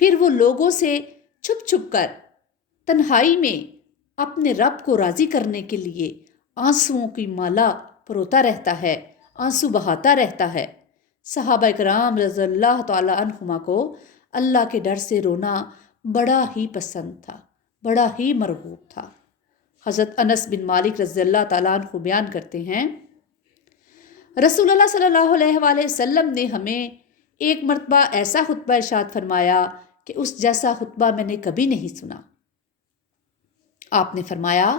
پھر وہ لوگوں سے چھپ چھپ کر تنہائی میں اپنے رب کو راضی کرنے کے لیے آنسوؤں کی مالا پروتا رہتا ہے، آنسو بہاتا رہتا ہے۔ صحابہ کرام رضی اللہ تعالی عنہما کو اللہ کے ڈر سے رونا بڑا ہی پسند تھا، بڑا ہی مرغوب تھا۔ حضرت انس بن مالک رضی اللہ تعالیٰ عنہ بیان کرتے ہیں، رسول اللہ صلی اللہ علیہ وآلہ وسلم نے ہمیں ایک مرتبہ ایسا خطبہ ارشاد فرمایا کہ اس جیسا خطبہ میں نے کبھی نہیں سنا۔ آپ نے فرمایا،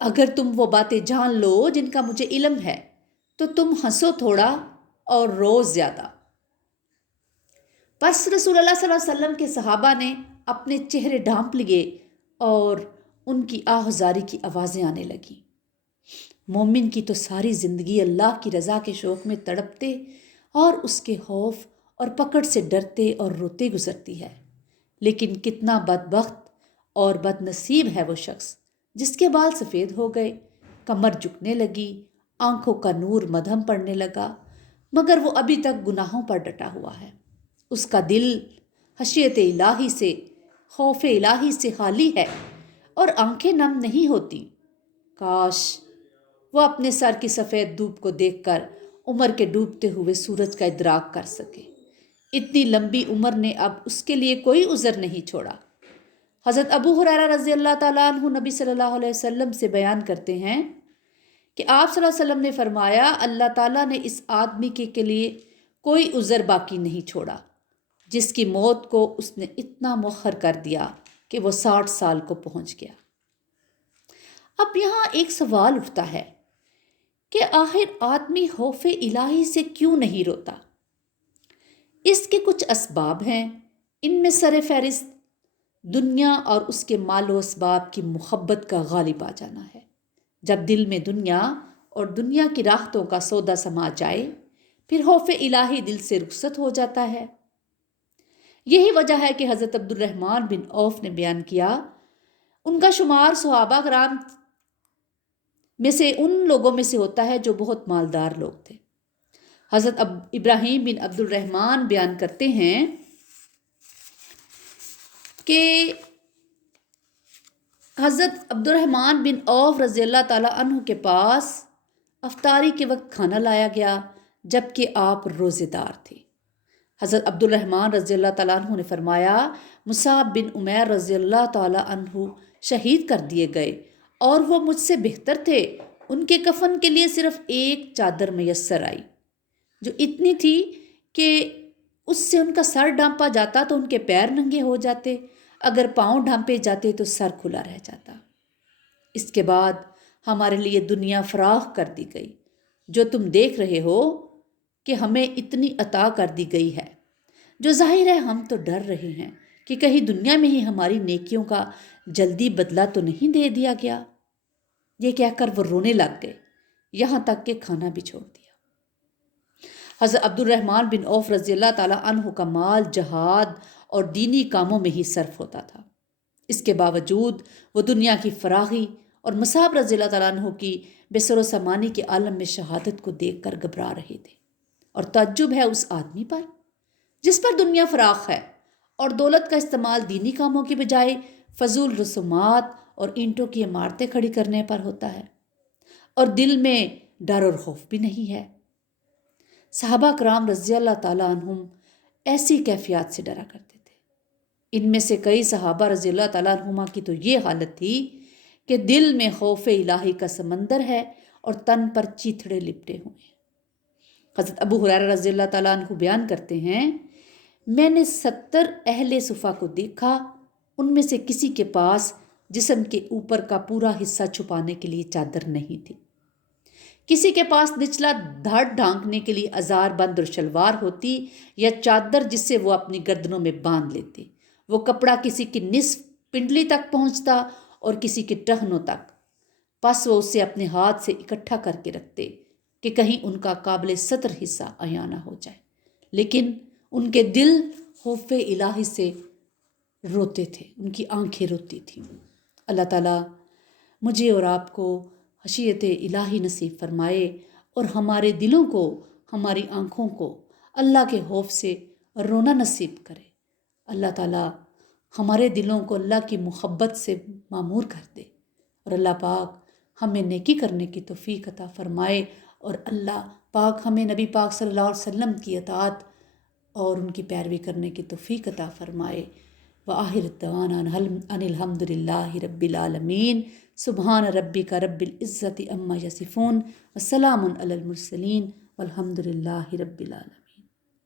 اگر تم وہ باتیں جان لو جن کا مجھے علم ہے تو تم ہنسو تھوڑا اور رو زیادہ۔ پس رسول اللہ صلی اللہ علیہ وسلم کے صحابہ نے اپنے چہرے ڈھانپ لیے اور ان کی آہذاری کی آوازیں آنے لگیں۔ مومن کی تو ساری زندگی اللہ کی رضا کے شوق میں تڑپتے اور اس کے خوف اور پکڑ سے ڈرتے اور روتے گزرتی ہے، لیکن کتنا بدبخت اور بد نصیب ہے وہ شخص جس کے بال سفید ہو گئے، کمر جھکنے لگی، آنکھوں کا نور مدھم پڑنے لگا، مگر وہ ابھی تک گناہوں پر ڈٹا ہوا ہے۔ اس کا دل خشیت الہی سے، خوف الہی سے خالی ہے اور آنکھیں نم نہیں ہوتی۔ کاش وہ اپنے سر کی سفید دھوپ کو دیکھ کر عمر کے ڈوبتے ہوئے سورج کا ادراک کر سکے۔ اتنی لمبی عمر نے اب اس کے لیے کوئی عذر نہیں چھوڑا۔ حضرت ابو ہریرہ رضی اللہ تعالیٰ عنہ نبی صلی اللہ علیہ وسلم سے بیان کرتے ہیں کہ آپ صلی اللہ علیہ وسلم نے فرمایا، اللہ تعالیٰ نے اس آدمی کے لیے کوئی عذر باقی نہیں چھوڑا جس کی موت کو اس نے اتنا مؤخر کر دیا کہ وہ 60 سال کو پہنچ گیا۔ اب یہاں ایک سوال اٹھتا ہے کہ آخر آدمی خوف الہی سے کیوں نہیں روتا؟ اس کے کچھ اسباب ہیں، ان میں سر فہرست دنیا اور اس کے مال و اسباب کی محبت کا غالب آ جانا ہے۔ جب دل میں دنیا اور دنیا کی راحتوں کا سودا سما جائے پھر خوف الہی دل سے رخصت ہو جاتا ہے۔ یہی وجہ ہے کہ حضرت عبد الرحمن بن عوف نے بیان کیا، ان کا شمار صحابہ کرام میں سے ان لوگوں میں سے ہوتا ہے جو بہت مالدار لوگ تھے۔ حضرت ابراہیم بن عبد الرحمن بیان کرتے ہیں کہ حضرت عبد الرحمن بن عوف رضی اللہ تعالیٰ عنہ کے پاس افطاری کے وقت کھانا لایا گیا جبکہ آپ روزے دار تھے۔ حضرت عبد الرحمن رضی اللہ تعالیٰ عنہ نے فرمایا، مصعب بن عمیر رضی اللہ تعالیٰ عنہ شہید کر دیے گئے اور وہ مجھ سے بہتر تھے۔ ان کے کفن کے لیے صرف ایک چادر میسر آئی جو اتنی تھی کہ اس سے ان کا سر ڈھانپا جاتا تو ان کے پیر ننگے ہو جاتے، اگر پاؤں ڈھانپے جاتے تو سر کھلا رہ جاتا۔ اس کے بعد ہمارے لیے دنیا فراخ کر دی گئی، جو تم دیکھ رہے ہو کہ ہمیں اتنی عطا کر دی گئی ہے، جو ظاہر ہے ہم تو ڈر رہے ہیں کہ کہیں دنیا میں ہی ہماری نیکیوں کا جلدی بدلہ تو نہیں دے دیا گیا۔ یہ کہہ کر وہ رونے لگ گئے، یہاں تک کہ کھانا بھی چھوڑ دیا۔ حضرت عبد الرحمن بن عوف رضی اللہ تعالیٰ عنہ کا مال جہاد اور دینی کاموں میں ہی صرف ہوتا تھا۔ اس کے باوجود وہ دنیا کی فراخی اور مصعب رضی اللہ تعالیٰ عنہ کی بے سر و سامانی کے عالم میں شہادت کو دیکھ کر گھبرا رہے تھے، اور تعجب ہے اس آدمی پر جس پر دنیا فراخ ہے اور دولت کا استعمال دینی کاموں کی بجائے فضول رسومات اور اینٹوں کی عمارتیں کھڑی کرنے پر ہوتا ہے، اور دل میں ڈر اور خوف بھی نہیں ہے۔ صحابہ کرام رضی اللہ تعالیٰ عنہم ایسی کیفیات سے ڈرا کرتے تھے۔ ان میں سے کئی صحابہ رضی اللہ تعالیٰ عنہما کی تو یہ حالت تھی کہ دل میں خوف الہی کا سمندر ہے اور تن پر چیتھڑے لپٹے ہوئے ہیں۔ حضرت ابو ہریرہ رضی اللہ تعالیٰ عنہ بیان کرتے ہیں، میں نے 70 اہل صفا کو دیکھا، ان میں سے کسی کے پاس جسم کے اوپر کا پورا حصہ چھپانے کے لیے چادر نہیں تھی، کسی کے پاس نچلا دھڑ ڈھانکنے کے لیے ازار بند اور شلوار ہوتی یا چادر جس سے وہ اپنی گردنوں میں باندھ لیتے۔ وہ کپڑا کسی کی نصف پنڈلی تک پہنچتا اور کسی کے ٹہنوں تک، پس وہ اسے اپنے ہاتھ سے اکٹھا کر کے رکھتے کہ کہیں ان کا قابل ستر حصہ عیاں نہ ہو جائے، لیکن ان کے دل خوف الہی سے روتے تھے، ان کی آنکھیں روتی تھیں۔ اللہ تعالیٰ مجھے اور آپ کو خشیت الہی نصیب فرمائے اور ہمارے دلوں کو، ہماری آنکھوں کو اللہ کے خوف سے رونا نصیب کرے۔ اللہ تعالیٰ ہمارے دلوں کو اللہ کی محبت سے معمور کر دے، اور اللہ پاک ہمیں نیکی کرنے کی توفیق عطا فرمائے، اور اللہ پاک ہمیں نبی پاک صلی اللہ علیہ وسلم کی اطاعت اور ان کی پیروی کرنے کی توفیق عطا فرمائے۔ وآخر الدعوانا ان الحمد للہ رب العالمین۔ سبحان ربک رب العزت عما یصفون، وسلام علی المرسلین، والحمد للہ رب العالمین۔